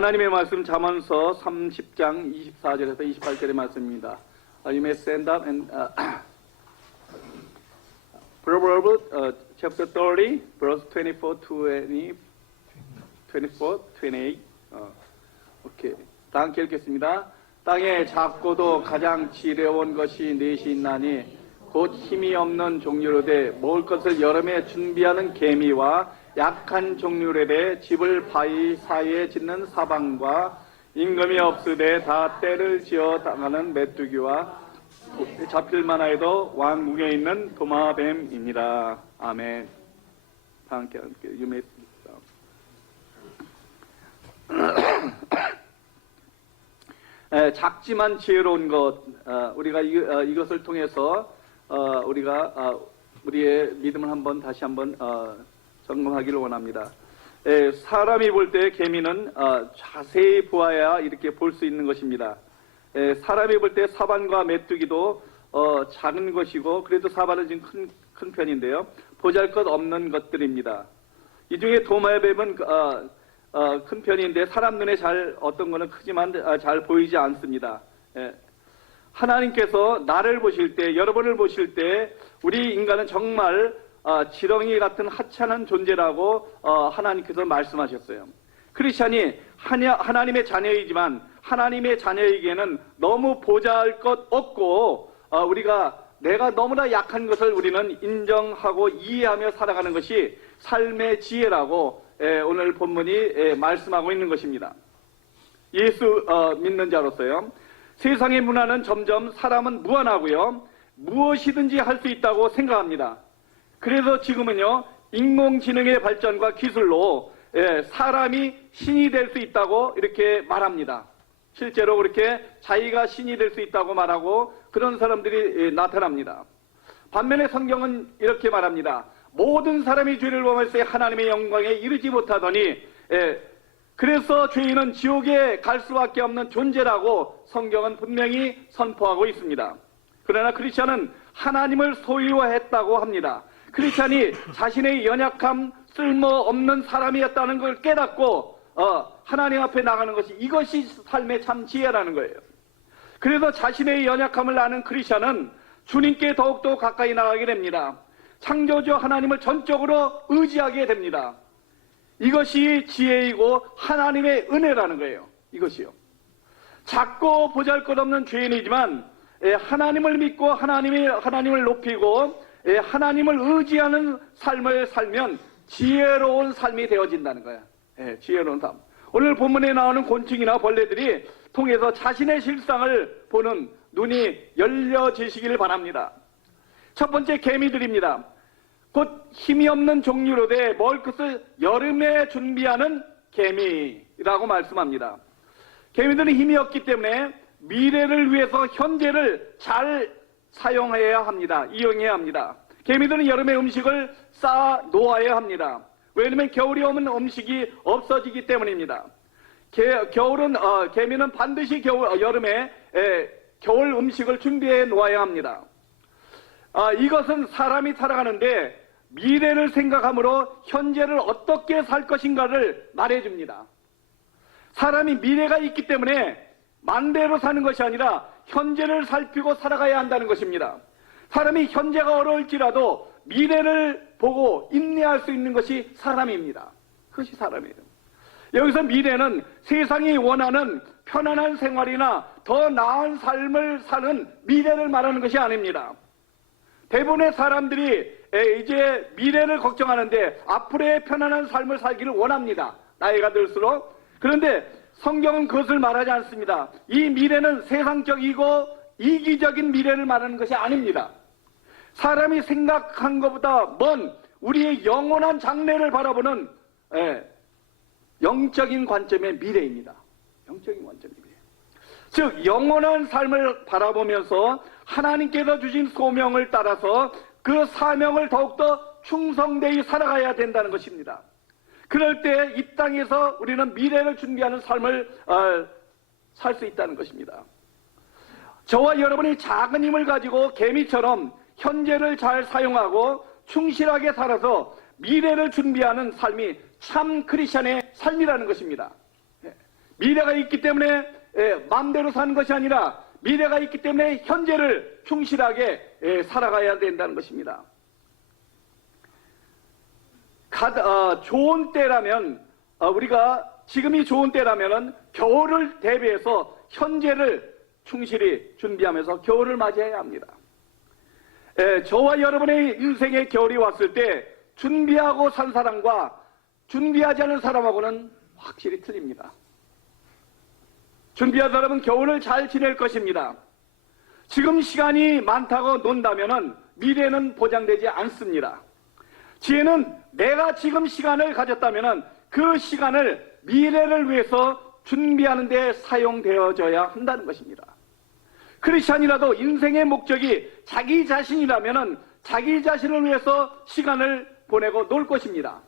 하나님의 말씀 잠언서 30장 24절에서 28절의 말씀입니다. You may stand up and Proverbs chapter 30 verse 24 to 24, 28. 오케이. 다 함께 읽겠습니다. 땅에 작고도 가장 지혜로운 것이 넷이 있나니 곧 힘이 없는 종류로되 먹을 것을 여름에 준비하는 개미와 약한 종류로되 집을 바위 사이에 짓는 사방과 임금이 없으되 다 때를 지어 당하는 메뚜기와 잡힐만 하여도 왕궁에 있는 도마뱀입니다. 아멘. 다 함께 유메 작지만 지혜로운 것, 우리가 이것을 통해서 우리가 우리의 믿음을 다시 한번 점검하기를 원합니다. 사람이 볼 때 개미는 자세히 보아야 이렇게 볼 수 있는 것입니다. 사람이 볼 때 사반과 메뚜기도 작은 것이고 그래도 사반은 지금 큰 편인데요. 보잘것없는 것들입니다. 이 중에 도마뱀은 큰 편인데 사람 눈에 어떤 거는 크지만 잘 보이지 않습니다. 하나님께서 나를 보실 때, 여러분을 보실 때 우리 인간은 정말 지렁이 같은 하찮은 존재라고 하나님께서 말씀하셨어요. 크리스찬이 하나님의 자녀이지만 하나님의 자녀에게는 너무 보잘것없고 내가 너무나 약한 것을 우리는 인정하고 이해하며 살아가는 것이 삶의 지혜라고 오늘 본문이 말씀하고 있는 것입니다. 예수 믿는 자로서요. 세상의 문화는 점점 사람은 무한하고요. 무엇이든지 할 수 있다고 생각합니다. 그래서 지금은요. 인공지능의 발전과 기술로 사람이 신이 될 수 있다고 이렇게 말합니다. 실제로 그렇게 자기가 신이 될 수 있다고 말하고 그런 사람들이 나타납니다. 반면에 성경은 이렇게 말합니다. 모든 사람이 죄를 범할 때 하나님의 영광에 이르지 못하더니 그래서 죄인은 지옥에 갈 수밖에 없는 존재라고 성경은 분명히 선포하고 있습니다. 그러나 크리스찬은 하나님을 소유했다고 합니다. 크리스찬이 자신의 연약함, 쓸모없는 사람이었다는 걸 깨닫고 하나님 앞에 나가는 이것이 삶의 참 지혜라는 거예요. 그래서 자신의 연약함을 아는 크리스찬은 주님께 더욱더 가까이 나가게 됩니다. 창조주 하나님을 전적으로 의지하게 됩니다. 이것이 지혜이고 하나님의 은혜라는 거예요. 이것이요. 작고 보잘것없는 죄인이지만 하나님을 믿고 하나님을 높이고 하나님을 의지하는 삶을 살면 지혜로운 삶이 되어진다는 거야. 지혜로운 삶. 오늘 본문에 나오는 곤충이나 벌레들이 통해서 자신의 실상을 보는 눈이 열려지시기를 바랍니다. 첫 번째 개미들입니다. 곧 힘이 없는 종류로되 먹을 것을 여름에 준비하는 개미라고 말씀합니다. 개미들은 힘이 없기 때문에 미래를 위해서 현재를 잘 사용해야 합니다. 이용해야 합니다. 개미들은 여름에 음식을 쌓아 놓아야 합니다. 왜냐하면 겨울이 오면 음식이 없어지기 때문입니다. 개미는 반드시 여름에 겨울 음식을 준비해 놓아야 합니다. 이것은 사람이 살아가는데 미래를 생각함으로 현재를 어떻게 살 것인가를 말해줍니다. 사람이 미래가 있기 때문에 만대로 사는 것이 아니라 현재를 살피고 살아가야 한다는 것입니다. 사람이 현재가 어려울지라도 미래를 보고 인내할 수 있는 것이 사람입니다. 그것이 사람이에요. 여기서 미래는 세상이 원하는 편안한 생활이나 더 나은 삶을 사는 미래를 말하는 것이 아닙니다. 대부분의 사람들이 이제 미래를 걱정하는데 앞으로의 편안한 삶을 살기를 원합니다. 나이가 들수록. 그런데 성경은 그것을 말하지 않습니다. 이 미래는 세상적이고 이기적인 미래를 말하는 것이 아닙니다. 사람이 생각한 것보다 먼 우리의 영원한 장래를 바라보는 영적인 관점의 미래입니다. 영적인 관점의 미래. 즉 영원한 삶을 바라보면서 하나님께서 주신 소명을 따라서 그 사명을 더욱더 충성되이 살아가야 된다는 것입니다. 그럴 때 이 땅에서 우리는 미래를 준비하는 삶을 살 수 있다는 것입니다. 저와 여러분이 작은 힘을 가지고 개미처럼 현재를 잘 사용하고 충실하게 살아서 미래를 준비하는 삶이 참 크리스찬의 삶이라는 것입니다. 미래가 있기 때문에 마음대로 사는 것이 아니라 미래가 있기 때문에 현재를 충실하게 살아가야 된다는 것입니다. 좋은 때라면 우리가 지금이 좋은 때라면 겨울을 대비해서 현재를 충실히 준비하면서 겨울을 맞이해야 합니다. 저와 여러분의 인생의 겨울이 왔을 때 준비하고 산 사람과 준비하지 않은 사람하고는 확실히 틀립니다. 준비한 사람은 겨울을 잘 지낼 것입니다. 지금 시간이 많다고 논다면 미래는 보장되지 않습니다. 지혜는 내가 지금 시간을 가졌다면 그 시간을 미래를 위해서 준비하는 데 사용되어져야 한다는 것입니다. 크리스찬이라도 인생의 목적이 자기 자신이라면 자기 자신을 위해서 시간을 보내고 놀 것입니다.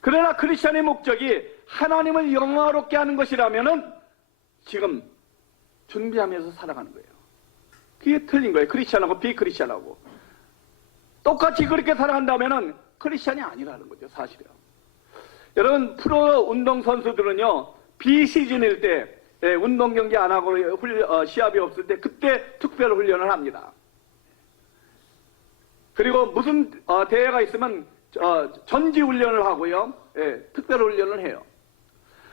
그러나 크리스찬의 목적이 하나님을 영화롭게 하는 것이라면 지금 준비하면서 살아가는 거예요. 그게 틀린 거예요. 크리스찬하고 비크리스찬하고. 똑같이 그렇게 살아간다면 크리스찬이 아니라는 거죠, 사실은. 여러분, 프로 운동선수들은요, 비시즌일 때, 운동 경기 안 하고 시합이 없을 때, 그때 특별 훈련을 합니다. 그리고 무슨 대회가 있으면 전지 훈련을 하고요, 특별 훈련을 해요.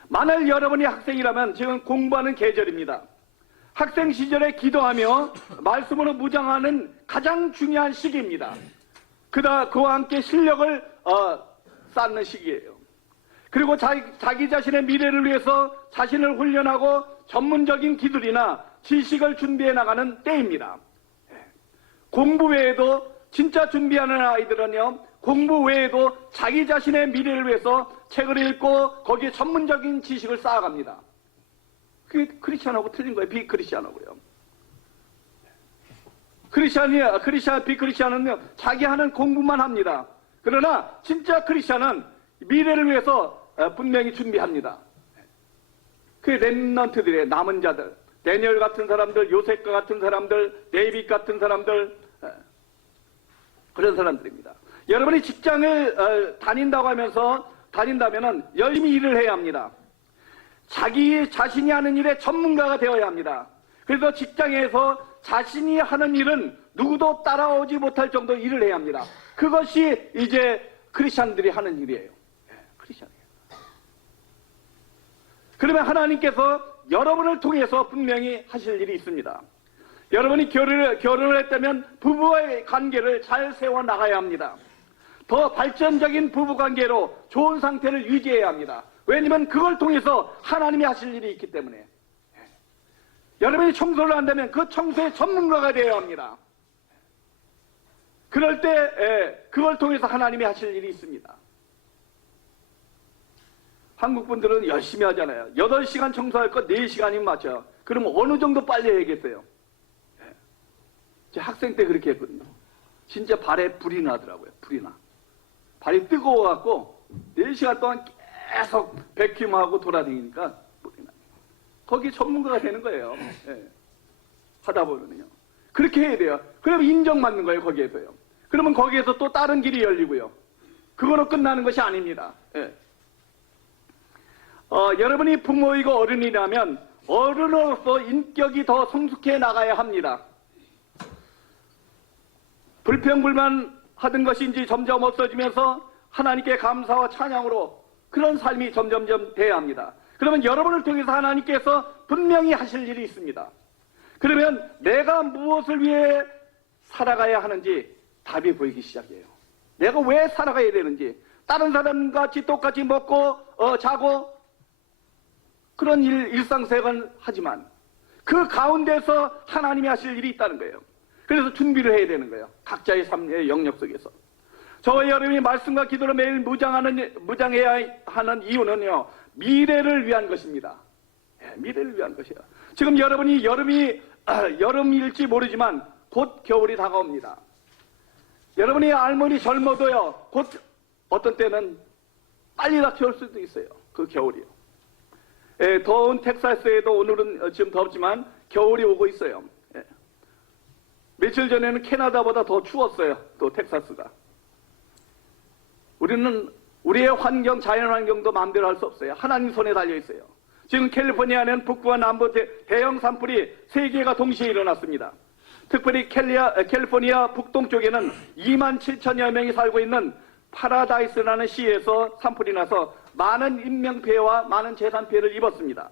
만일 여러분이 학생이라면 지금 공부하는 계절입니다. 학생 시절에 기도하며 말씀으로 무장하는 가장 중요한 시기입니다. 그와 함께 실력을 쌓는 시기예요. 그리고 자기 자신의 미래를 위해서 자신을 훈련하고 전문적인 기술이나 지식을 준비해 나가는 때입니다. 공부 외에도 진짜 준비하는 아이들은요, 공부 외에도 자기 자신의 미래를 위해서 책을 읽고 거기에 전문적인 지식을 쌓아갑니다. 그게 크리스찬하고 틀린 거예요. 비크리스찬하고요. 비크리스찬은요, 자기 하는 공부만 합니다. 그러나 진짜 크리스찬은 미래를 위해서 분명히 준비합니다. 그 렘넌트들의 남은 자들, 다니엘 같은 사람들, 요셉과 같은 사람들, 데이빗 같은 사람들, 그런 사람들입니다. 여러분이 직장을 다닌다면 열심히 일을 해야 합니다. 자기 자신이 하는 일에 전문가가 되어야 합니다. 그래서 직장에서 자신이 하는 일은 누구도 따라오지 못할 정도 일을 해야 합니다. 그것이 이제 크리스찬들이 하는 일이에요. 크리스찬이에요. 그러면 하나님께서 여러분을 통해서 분명히 하실 일이 있습니다. 여러분이 결혼을 했다면 부부와의 관계를 잘 세워나가야 합니다. 더 발전적인 부부관계로 좋은 상태를 유지해야 합니다. 왜냐하면 그걸 통해서 하나님이 하실 일이 있기 때문에. 여러분이 청소를 한다면 그 청소의 전문가가 되어야 합니다. 그럴 때 그걸 통해서 하나님이 하실 일이 있습니다. 한국 분들은 열심히 하잖아요. 8시간 청소할 거 4시간이면 맞죠. 그러면 어느 정도 빨리 해야겠어요. 제 학생 때 그렇게 했거든요. 진짜 발에 불이 나더라고요. 불이 나. 발이 뜨거워갖고 4시간 동안 계속 백큐하고 돌아다니니까 불이 나. 거기 전문가가 되는 거예요. 하다 보면요. 그렇게 해야 돼요. 그러면 인정받는 거예요. 거기에서요. 그러면 거기에서 또 다른 길이 열리고요. 그거로 끝나는 것이 아닙니다. 여러분이 부모이고 어른이라면 어른으로서 인격이 더 성숙해 나가야 합니다. 불평불만하던 것이 이제 점점 없어지면서 하나님께 감사와 찬양으로 그런 삶이 점점점 돼야 합니다. 그러면 여러분을 통해서 하나님께서 분명히 하실 일이 있습니다. 그러면 내가 무엇을 위해 살아가야 하는지 답이 보이기 시작해요. 내가 왜 살아가야 되는지, 다른 사람같이 똑같이 먹고 자고 그런 일상생활을 하지만 그 가운데서 하나님이 하실 일이 있다는 거예요. 그래서 준비를 해야 되는 거예요. 각자의 삶의 영역 속에서. 저와 여러분이 말씀과 기도로 매일 무장해야 하는 이유는요, 미래를 위한 것입니다. 미래를 위한 것이에요. 지금 여러분이 여름일지 모르지만 곧 겨울이 다가옵니다. 여러분이 아무리 젊어도요, 곧 어떤 때는 빨리 다가올 수도 있어요. 그 겨울이요. 더운 텍사스에도 오늘은 지금 덥지만 겨울이 오고 있어요. 며칠 전에는 캐나다보다 더 추웠어요. 또 텍사스가. 우리는 우리의 환경, 자연 환경도 마음대로 할 수 없어요. 하나님 손에 달려 있어요. 지금 캘리포니아는 북부와 남부 대형 산불이 3개가 동시에 일어났습니다. 특별히 캘리포니아 북동쪽에는 2만 7천여 명이 살고 있는 파라다이스라는 시에서 산불이 나서 많은 인명피해와 많은 재산 피해를 입었습니다.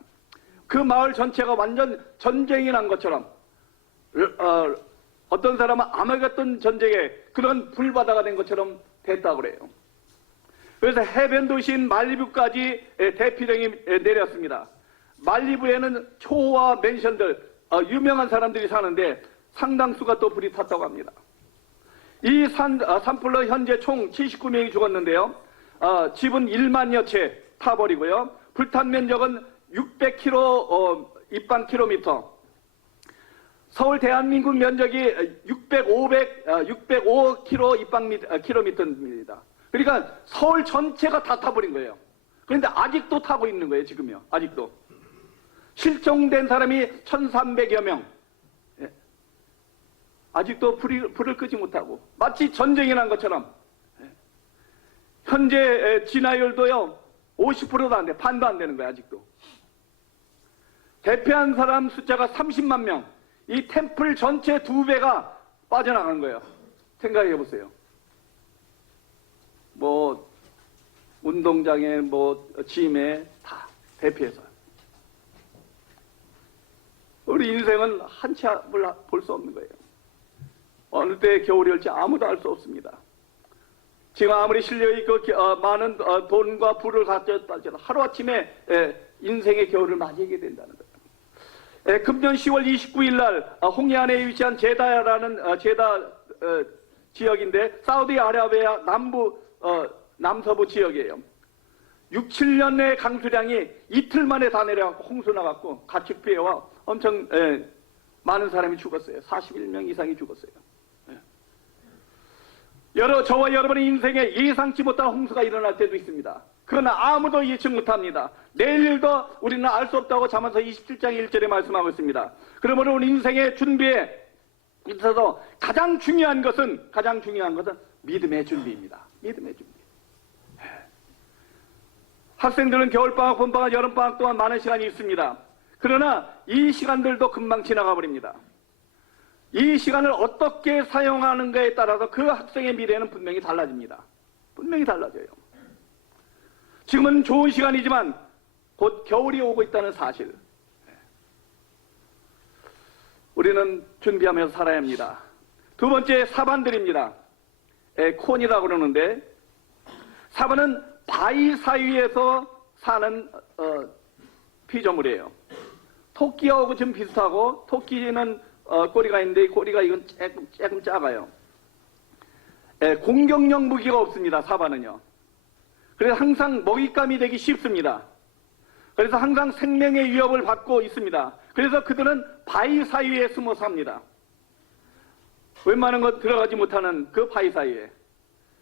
그 마을 전체가 완전 전쟁이 난 것처럼 어떤 사람은 아마겟돈 전쟁에 그런 불바다가 된 것처럼 됐다고 그래요. 그래서 해변 도시인 말리부까지 대피령이 내렸습니다. 말리부에는 초호화 맨션들, 유명한 사람들이 사는데 상당수가 또 불이 탔다고 합니다. 이 산불로 현재 총 79명이 죽었는데요. 집은 1만여 채 타버리고요. 불탄 면적은 600입방킬로미터. 서울 대한민국 면적이 605km/입방킬로미터입니다. 그러니까 서울 전체가 다 타버린 거예요. 그런데 아직도 타고 있는 거예요, 지금요. 아직도. 실종된 사람이 1,300여 명. 예. 아직도 불을 끄지 못하고 마치 전쟁이 난 것처럼. 예. 현재 진화율도요 50%도 안 돼, 반도 안 되는 거예요, 아직도. 대피한 사람 숫자가 30만 명. 이 템플 전체 2배가 빠져나간 거예요. 생각해 보세요. 뭐 운동장에 뭐 짐에 다 대피해서. 우리 인생은 한치 앞을 볼 수 없는 거예요. 어느 때 겨울이 올지 아무도 알 수 없습니다. 지금 아무리 실려있고 많은 돈과 부를 갖췄다 할지라도 하루아침에 인생의 겨울을 맞이하게 된다는 거예요. 금년 10월 29일 날 홍해안에 위치한 제다라는 제다 지역인데 사우디아라비아 남서부 지역이에요. 6, 7년의 강수량이 이틀 만에 다 내려가고 홍수 나갔고 가축 피해와 엄청 많은 사람이 죽었어요. 41명 이상이 죽었어요. 저와 여러분의 인생에 예상치 못한 홍수가 일어날 때도 있습니다. 그러나 아무도 예측 못합니다. 내일 일도 우리는 알 수 없다고 잠언서 27장 1절에 말씀하고 있습니다. 그러므로 우리 인생의 준비에 있어서 가장 중요한 것은 믿음의 준비입니다. 믿음의 준비. 학생들은 겨울방학, 봄방학, 여름방학 동안 많은 시간이 있습니다. 그러나 이 시간들도 금방 지나가 버립니다. 이 시간을 어떻게 사용하는가에 따라서 그 학생의 미래는 분명히 달라집니다. 분명히 달라져요. 지금은 좋은 시간이지만 곧 겨울이 오고 있다는 사실. 우리는 준비하면서 살아야 합니다. 두 번째, 사반들입니다. 콘이라고 그러는데, 사반은 바위 사이에서 사는 피조물이에요. 토끼하고 좀 비슷하고, 토끼는 꼬리가 있는데 꼬리가 이건 조금 작아요. 공격력 무기가 없습니다. 사반은요. 그래서 항상 먹잇감이 되기 쉽습니다. 그래서 항상 생명의 위협을 받고 있습니다. 그래서 그들은 바위 사이에 숨어 삽니다. 웬만한 것 들어가지 못하는 그 바위 사이에.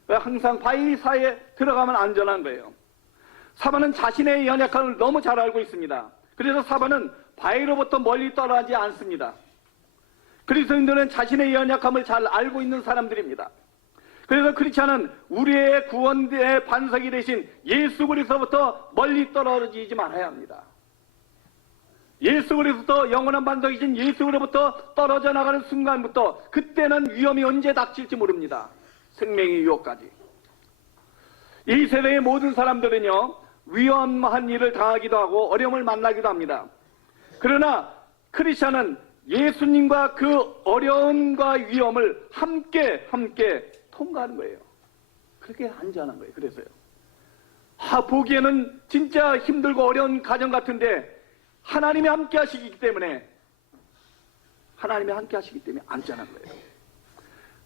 항상 바위 사이에 들어가면 안전한 거예요. 사반은 자신의 연약함을 너무 잘 알고 있습니다. 그래서 사반은 바위로부터 멀리 떠나지 않습니다. 그리스도인들은 자신의 연약함을 잘 알고 있는 사람들입니다. 그래서 크리스찬은 우리의 구원의 반석이 되신 예수 그리스도부터 멀리 떨어지지 말아야 합니다. 예수 그리스도 영원한 반석이신 예수 그리스도부터 떨어져 나가는 순간부터 그때는 위험이 언제 닥칠지 모릅니다. 생명의 유혹까지. 이 세대의 모든 사람들은요, 위험한 일을 당하기도 하고 어려움을 만나기도 합니다. 그러나 크리스찬은 예수님과 그 어려움과 위험을 함께 통과하는 거예요. 그렇게 안전한 거예요. 그래서요. 보기에는 진짜 힘들고 어려운 가정 같은데 하나님이 함께 하시기 때문에 안전한 거예요.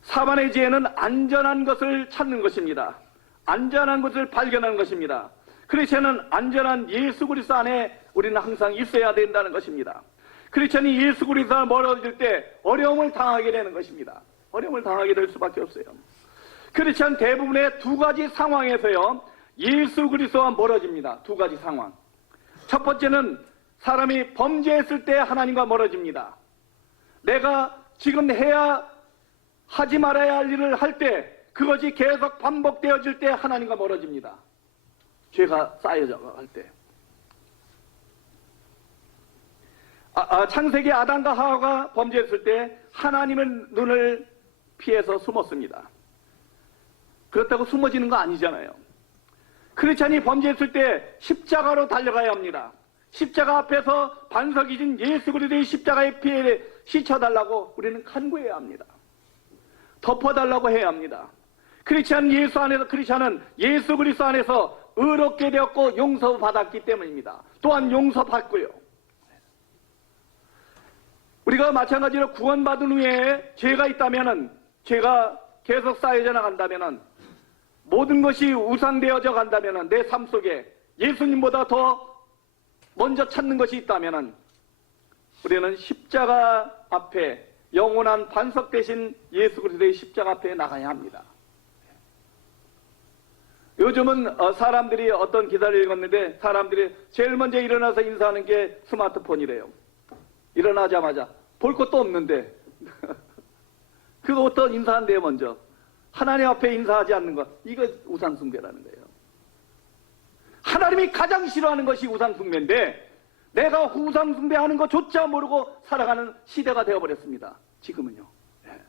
사반의 지혜는 안전한 것을 찾는 것입니다. 안전한 것을 발견하는 것입니다. 크리스천은 안전한 예수 그리스도 안에 우리는 항상 있어야 된다는 것입니다. 크리스천이 예수 그리스도와 멀어질 때 어려움을 당하게 되는 것입니다. 어려움을 당하게 될 수밖에 없어요. 크리스천 대부분의 두 가지 상황에서요, 예수 그리스도와 멀어집니다. 두 가지 상황. 첫 번째는 사람이 범죄했을 때 하나님과 멀어집니다. 내가 지금 하지 말아야 할 일을 할 때 그것이 계속 반복되어질 때 하나님과 멀어집니다. 죄가 쌓여져 갈 때. 창세기 아담과 하와가 범죄했을 때 하나님의 눈을 피해서 숨었습니다. 그렇다고 숨어지는 거 아니잖아요. 크리스찬이 범죄했을 때 십자가로 달려가야 합니다. 십자가 앞에서 반석이 진 예수 그리스도의 십자가의 피해를 씻어달라고 우리는 간구해야 합니다. 덮어달라고 해야 합니다. 크리스찬은 예수 그리스도 안에서 의롭게 되었고 용서받았기 때문입니다. 또한 용서받고요. 우리가 마찬가지로 구원받은 후에 죄가 있다면은, 죄가 계속 쌓여져 나간다면은, 모든 것이 우상되어져 간다면은, 내 삶 속에 예수님보다 더 먼저 찾는 것이 있다면은, 우리는 십자가 앞에, 영원한 반석 대신 예수 그리스도의 십자가 앞에 나가야 합니다. 요즘은 사람들이 어떤 기사를 읽었는데, 사람들이 제일 먼저 일어나서 인사하는 게 스마트폰이래요. 일어나자마자 볼 것도 없는데 그것부터 인사한대요. 먼저 하나님 앞에 인사하지 않는 것, 이거 우상숭배라는 거예요. 하나님이 가장 싫어하는 것이 우상숭배인데 내가 우상숭배하는 것조차 모르고 살아가는 시대가 되어버렸습니다. 지금은요. 네.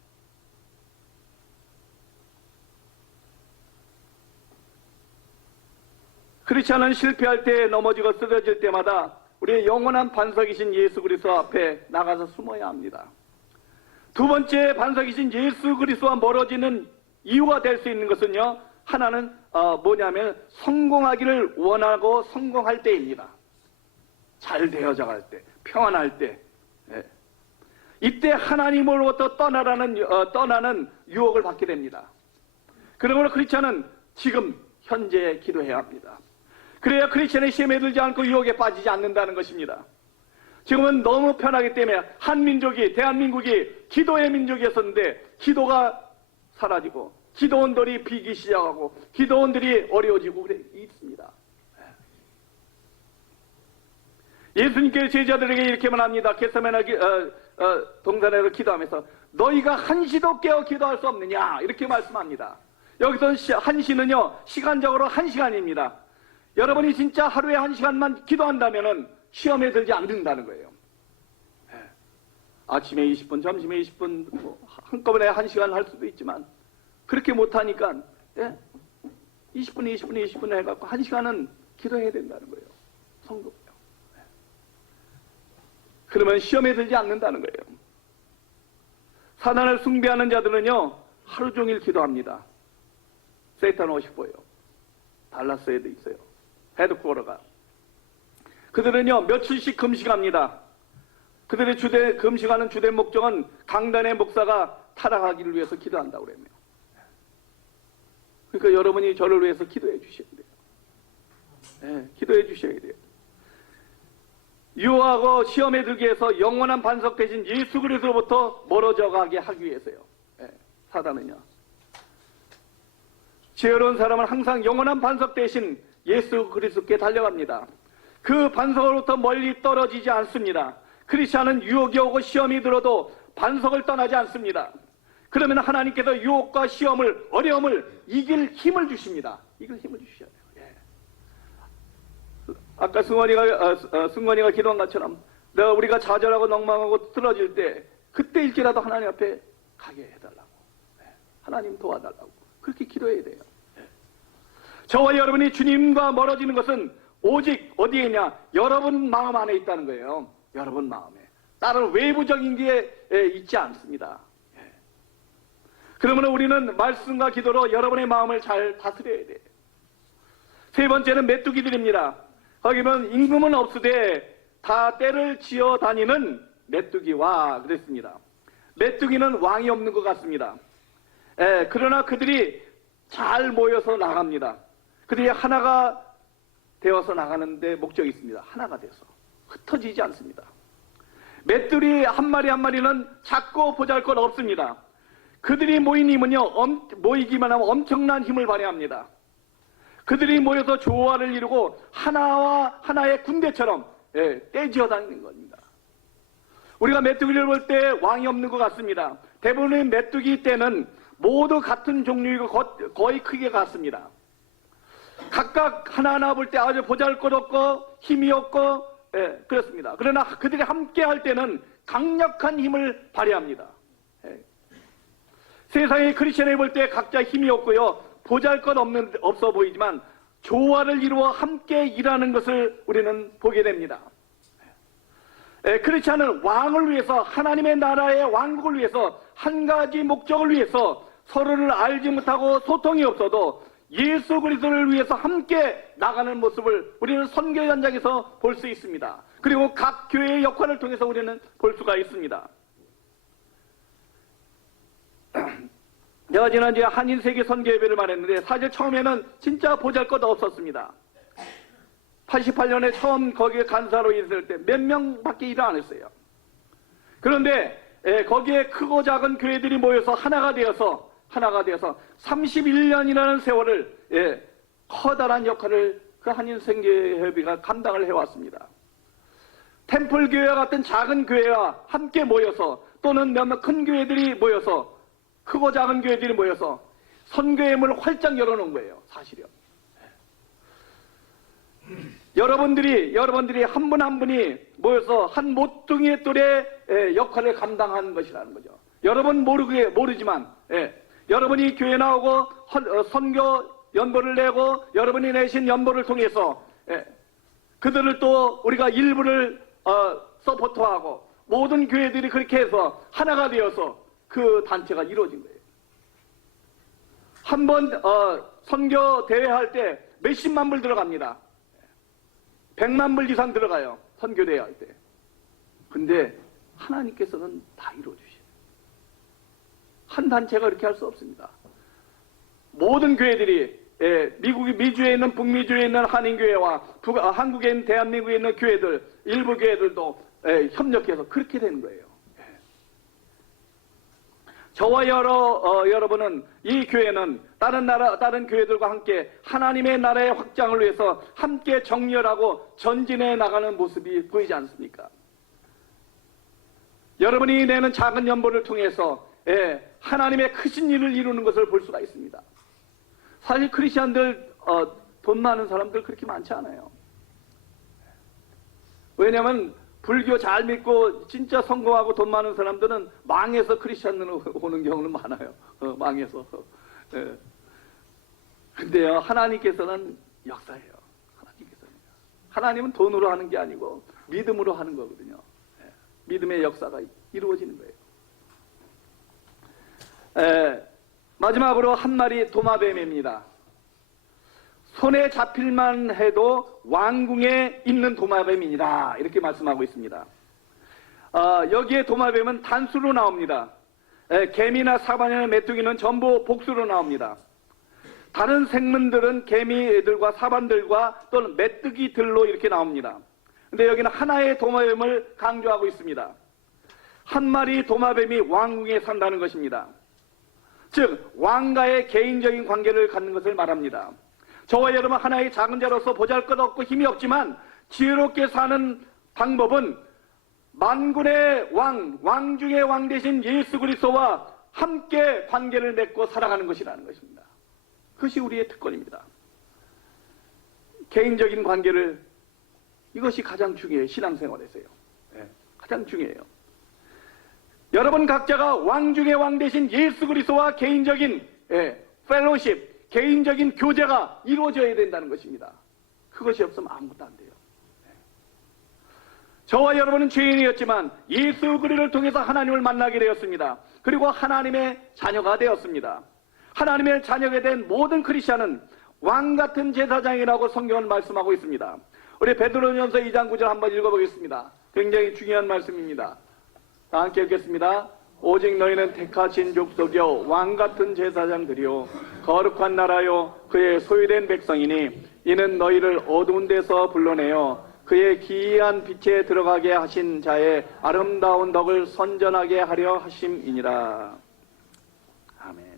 크리스찬은 실패할 때, 넘어지고 쓰러질 때마다 우리의 영원한 반석이신 예수 그리스도 앞에 나가서 숨어야 합니다. 두 번째, 반석이신 예수 그리스도와 멀어지는 이유가 될 수 있는 것은요, 하나는 뭐냐면 성공하기를 원하고 성공할 때입니다. 잘 되어져 갈 때, 평안할 때. 예. 이때 하나님으로부터 떠나는 유혹을 받게 됩니다. 그러므로 크리스찬은 지금 현재 기도해야 합니다. 그래야 크리스찬의 시험에 들지 않고 유혹에 빠지지 않는다는 것입니다. 지금은 너무 편하기 때문에 대한민국이 기도의 민족이었었는데 기도가 사라지고 기도원들이 비기 시작하고 기도원들이 어려워지고 그래 있습니다. 예수님께서 제자들에게 이렇게만 합니다. 겟세마네 동산에서 기도하면서 너희가 한시도 깨어 기도할 수 없느냐 이렇게 말씀합니다. 여기서 한시는요 시간적으로 1시간입니다. 여러분이 진짜 하루에 1시간만 기도한다면은 시험에 들지 않는다는 거예요. 아침에 20분, 점심에 20분, 한꺼번에 1시간 할 수도 있지만 그렇게 못하니까 20분 해갖고 1시간은 기도해야 된다는 거예요. 성도요. 그러면 시험에 들지 않는다는 거예요. 사단을 숭배하는 자들은요 하루 종일 기도합니다. 세이탄 50보예요. 달라스에도 있어요. 헤드코어가. 그들은요 며칠씩 금식합니다. 그들의 금식하는 주된 목적은 강단의 목사가 타락하기를 위해서 기도한다고 그래요. 그러니까 여러분이 저를 위해서 기도해 주셔야 돼요. 네, 기도해 주셔야 돼요. 유혹하고 시험에 들게 해서 영원한 반석 대신 예수 그리스도로부터 멀어져 가게 하기 위해서요. 네, 사단은요. 지혜로운 사람은 항상 영원한 반석 대신 예수 그리스도께 달려갑니다. 그 반석으로부터 멀리 떨어지지 않습니다. 크리스찬은 유혹이 오고 시험이 들어도 반석을 떠나지 않습니다. 그러면 하나님께서 유혹과 시험을, 어려움을 이길 힘을 주십니다. 이길 힘을 주셔야 돼요. 예. 아까 승원이가 기도한 것처럼 우리가 좌절하고 넉망하고 쓰러질 때 그때일지라도 하나님 앞에 가게 해달라고. 예. 하나님 도와달라고. 그렇게 기도해야 돼요. 예. 저와 여러분이 주님과 멀어지는 것은 오직 어디에 있냐? 여러분 마음 안에 있다는 거예요. 여러분 마음에. 다른 외부적인 게 있지 않습니다. 그러면 우리는 말씀과 기도로 여러분의 마음을 잘 다스려야 돼요. 세 번째는 메뚜기들입니다. 거기는 임금은 없으되 다 때를 지어 다니는 메뚜기와 그랬습니다. 메뚜기는 왕이 없는 것 같습니다. 그러나 그들이 잘 모여서 나갑니다. 그들이 하나가 되어서 나가는데 목적이 있습니다. 하나가 돼서 흩어지지 않습니다. 맷들이 한 마리 한 마리는 작고 보잘것 없습니다. 그들이 모이기만 하면 엄청난 힘을 발휘합니다. 그들이 모여서 조화를 이루고 하나의 군대처럼 떼지어 다니는 겁니다. 우리가 메뚜기를 볼 때 왕이 없는 것 같습니다. 대부분의 메뚜기 떼는 모두 같은 종류이고 거의 크게 같습니다. 각각 하나하나 볼 때 아주 보잘것없고 힘이 없고 그렇습니다. 그러나 그들이 함께 할 때는 강력한 힘을 발휘합니다. 세상의 크리스천을 볼 때 각자 힘이 없고요, 없어 보이지만 조화를 이루어 함께 일하는 것을 우리는 보게 됩니다. 크리스천은 왕을 위해서, 하나님의 나라의 왕국을 위해서, 한 가지 목적을 위해서 서로를 알지 못하고 소통이 없어도 예수 그리스도를 위해서 함께 나가는 모습을 우리는 선교 현장에서 볼 수 있습니다. 그리고 각 교회의 역할을 통해서 우리는 볼 수가 있습니다. 내가 지난주에 한인세계 선교예배를 말했는데 사실 처음에는 진짜 보잘것 없었습니다. 88년에 처음 거기에 간사로 있을 때 몇 명밖에 일을 안 했어요. 그런데 거기에 크고 작은 교회들이 모여서 하나가 되어서 31년이라는 세월을 커다란 역할을 그 한인선교협의가 감당을 해왔습니다. 템플교회와 같은 작은 교회와 함께 모여서, 또는 몇몇 큰 교회들이 모여서, 크고 작은 교회들이 모여서 선교의 문을 활짝 열어놓은 거예요. 사실이요. 여러분들이 한 분 한 분이 모여서 한 모퉁이의 똘의 역할을 감당하는 것이라는 거죠. 여러분 모르지만 여러분이 교회 나오고 선교 연보를 내고 여러분이 내신 연보를 통해서 그들을 또 우리가 일부를 서포트하고 모든 교회들이 그렇게 해서 하나가 되어서 그 단체가 이루어진 거예요. 한번 선교 대회 할 때 몇십만 불 들어갑니다. 100만 불 이상 들어가요. 선교 대회 할 때. 근데 하나님께서는 다 이루어주셔요. 한 단체가 그렇게 할 수 없습니다. 모든 교회들이 미주에 있는, 북미주에 있는 한인교회와 한국에 있는, 대한민국에 있는 교회들, 일부 교회들도 협력해서 그렇게 되는 거예요. 저와 여러분은, 이 교회는 다른 교회들과 함께 하나님의 나라의 확장을 위해서 함께 정렬하고 전진해 나가는 모습이 보이지 않습니까? 여러분이 내는 작은 연보를 통해서 하나님의 크신 일을 이루는 것을 볼 수가 있습니다. 사실 크리스천들, 돈 많은 사람들 그렇게 많지 않아요. 왜냐하면 불교 잘 믿고 진짜 성공하고 돈 많은 사람들은 망해서 크리스천으로 오는 경우는 많아요. 망해서. 근데요, 하나님께서는 역사예요. 하나님은 돈으로 하는 게 아니고 믿음으로 하는 거거든요. 믿음의 역사가 이루어지는 거예요. 마지막으로 한 마리 도마뱀입니다. 손에 잡힐만 해도 왕궁에 있는 도마뱀이니라, 이렇게 말씀하고 있습니다. 여기에 도마뱀은 단수로 나옵니다. 개미나 사바나 메뚜기는 전부 복수로 나옵니다. 다른 생물들은 개미들과 사반들과 또는 메뚜기들로 이렇게 나옵니다. 근데 여기는 하나의 도마뱀을 강조하고 있습니다. 한 마리 도마뱀이 왕궁에 산다는 것입니다. 즉 왕과의 개인적인 관계를 갖는 것을 말합니다. 저와 여러분 하나의 작은 자로서 보잘것없고 힘이 없지만 지혜롭게 사는 방법은 만군의 왕 중의 왕 대신 예수 그리스도와 함께 관계를 맺고 살아가는 것이라는 것입니다. 그것이 우리의 특권입니다. 개인적인 관계를, 이것이 가장 중요해요. 신앙생활에서요. 가장 중요해요. 여러분 각자가 왕 중의 왕 대신 예수 그리스도와 개인적인 펠로십, 개인적인 교제가 이루어져야 된다는 것입니다. 그것이 없으면 아무것도 안 돼요. 저와 여러분은 죄인이었지만 예수 그리스도를 통해서 하나님을 만나게 되었습니다. 그리고 하나님의 자녀가 되었습니다. 하나님의 자녀가 된 모든 크리스천은 왕같은 제사장이라고 성경은 말씀하고 있습니다. 우리 베드로전서 2장 9절 한번 읽어보겠습니다. 굉장히 중요한 말씀입니다. 다 함께 읽겠습니다. 오직 너희는 택하신 족속이요 왕같은 제사장들이요 거룩한 나라요 그의 소유된 백성이니 이는 너희를 어두운 데서 불러내어 그의 기이한 빛에 들어가게 하신 자의 아름다운 덕을 선전하게 하려 하심이니라. 아멘.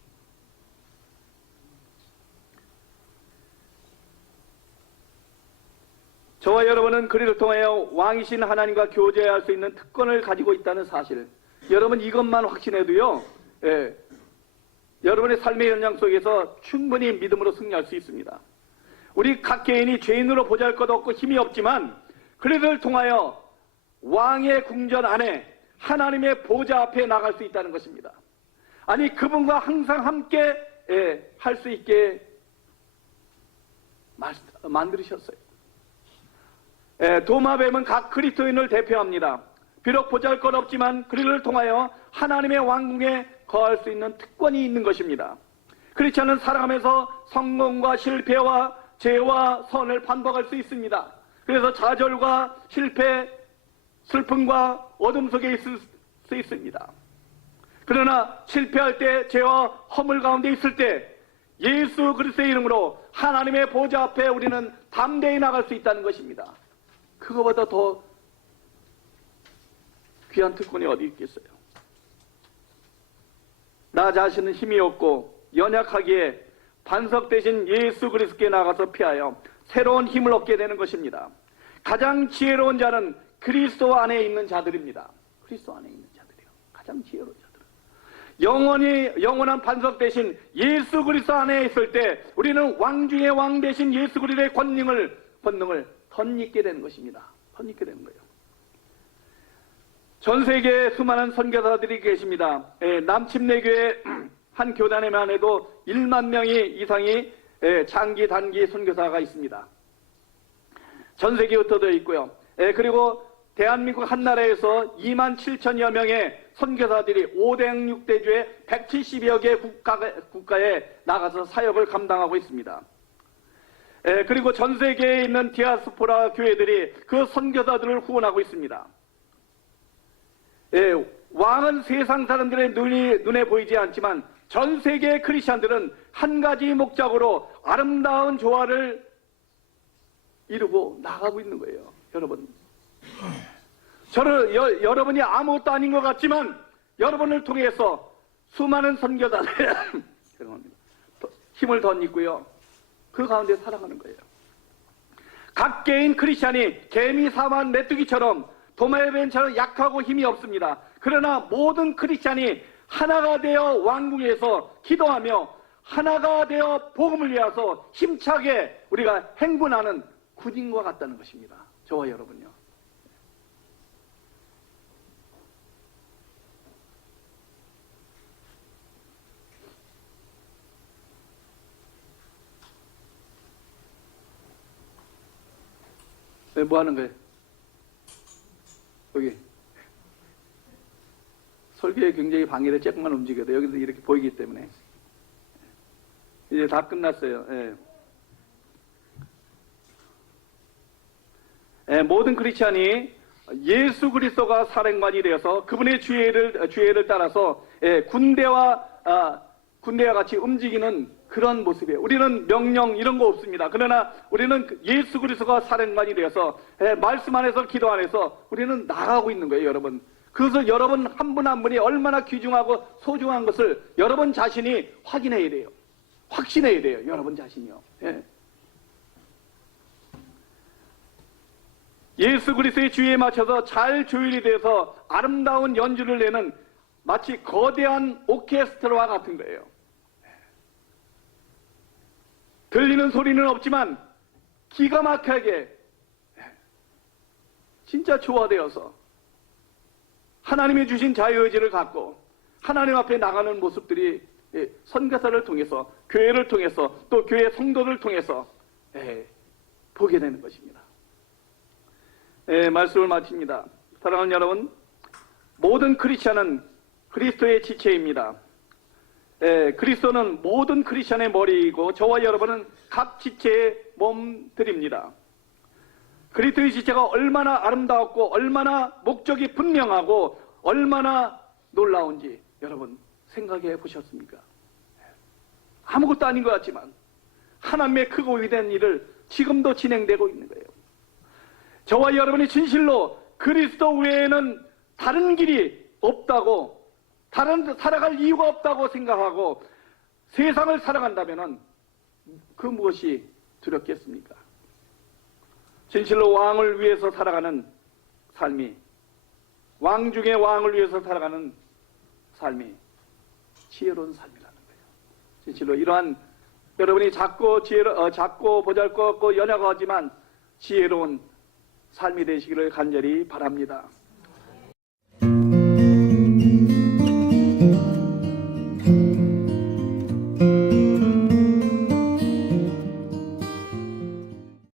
저와 여러분은 그리를 통하여 왕이신 하나님과 교제할 수 있는 특권을 가지고 있다는 사실, 여러분 이것만 확신해도요, 여러분의 삶의 현장 속에서 충분히 믿음으로 승리할 수 있습니다. 우리 각 개인이 죄인으로 보잘것없고 힘이 없지만 그들을 통하여 왕의 궁전 안에 하나님의 보좌 앞에 나갈 수 있다는 것입니다. 아니, 그분과 항상 함께 할 수 있게 만들으셨어요. 도마뱀은 각 그리스도인을 대표합니다. 비록 보잘것없지만 그들을 통하여 하나님의 왕궁에 거할 수 있는 특권이 있는 것입니다. 크리스천은 살아가면서 성공과 실패와 죄와 선을 반복할 수 있습니다. 그래서 좌절과 실패, 슬픔과 어둠 속에 있을 수 있습니다. 그러나 실패할 때, 죄와 허물 가운데 있을 때 예수 그리스도의 이름으로 하나님의 보좌 앞에 우리는 담대히 나갈 수 있다는 것입니다. 그거보다 더 귀한 특권이 어디 있겠어요? 나 자신은 힘이 없고 연약하기에 반석 대신 예수 그리스도께 나가서 피하여 새로운 힘을 얻게 되는 것입니다. 가장 지혜로운 자는 그리스도 안에 있는 자들입니다. 그리스도 안에 있는 자들이요. 가장 지혜로운 자들. 영원한 반석 대신 예수 그리스도 안에 있을 때 우리는 왕 중의 왕 대신 예수 그리스도의 권능을 덧입게 되는 것입니다. 덧입게 되는 거예요. 전 세계에 수많은 선교사들이 계십니다. 남침내교회 한 교단에만 해도 1만 명이 이상이 장기 단기 선교사가 있습니다. 전 세계에 흩어져 있고요. 그리고 대한민국 한 나라에서 2만 7천여 명의 선교사들이 5대 6대주의 170여 개 국가에 나가서 사역을 감당하고 있습니다. 그리고 전 세계에 있는 디아스포라 교회들이 그 선교사들을 후원하고 있습니다. 왕은 세상 사람들의 눈에 보이지 않지만 전 세계의 크리스천들은 한 가지 목적으로 아름다운 조화를 이루고 나가고 있는 거예요. 여러분, 여러분이 아무것도 아닌 것 같지만 여러분을 통해서 수많은 선교사들이 힘을 덧입고요. 그 가운데 살아가는 거예요. 각 개인 크리스천이 개미 사만 메뚜기처럼 도마뱀처럼 약하고 힘이 없습니다. 그러나 모든 크리스천이 하나가 되어 왕궁에서 기도하며 하나가 되어 복음을 위해서 힘차게 우리가 행군하는 군인과 같다는 것입니다. 저와 여러분요. 뭐 하는 거예요? 여기 설교에 굉장히 방해를 조금만 움직여도 여기서 이렇게 보이기 때문에 이제 다 끝났어요. 모든 크리스찬이 예수 그리스도가 사령관이 되어서 그분의 주의를 따라서 군대와 같이 움직이는 그런 모습이에요. 우리는 명령 이런 거 없습니다. 그러나 우리는 예수 그리스도가 사령관이 되어서 말씀 안에서 기도 안에서 우리는 나가고 있는 거예요, 여러분. 그래서 여러분 한 분 한 분이 얼마나 귀중하고 소중한 것을 여러분 자신이 확인해야 돼요. 확신해야 돼요, 여러분 자신이요. 예수 그리스도의 주의에 맞춰서 잘 조율이 돼서 아름다운 연주를 내는 마치 거대한 오케스트라와 같은 거예요. 들리는 소리는 없지만 기가 막히게 진짜 조화되어서 하나님이 주신 자유의지를 갖고 하나님 앞에 나가는 모습들이 선교사를 통해서, 교회를 통해서, 또 교회 성도를 통해서 보게 되는 것입니다. 말씀을 마칩니다. 사랑하는 여러분, 모든 크리스천은 그리스도의 지체입니다. 그리스도는 모든 크리스천의 머리이고 저와 여러분은 각 지체의 몸들입니다. 그리스도의 지체가 얼마나 아름다웠고 얼마나 목적이 분명하고 얼마나 놀라운지 여러분 생각해 보셨습니까? 아무것도 아닌 것 같지만 하나님의 크고 위대한 일을 지금도 진행되고 있는 거예요. 저와 여러분이 진실로 그리스도 외에는 다른 길이 없다고, 다른 살아갈 이유가 없다고 생각하고 세상을 살아간다면 그 무엇이 두렵겠습니까? 진실로 왕을 위해서 살아가는 삶이, 왕 중에 왕을 위해서 살아가는 삶이 지혜로운 삶이라는 거예요. 진실로 이러한 여러분이 작고 보잘것없고 연약하지만 지혜로운 삶이 되시기를 간절히 바랍니다.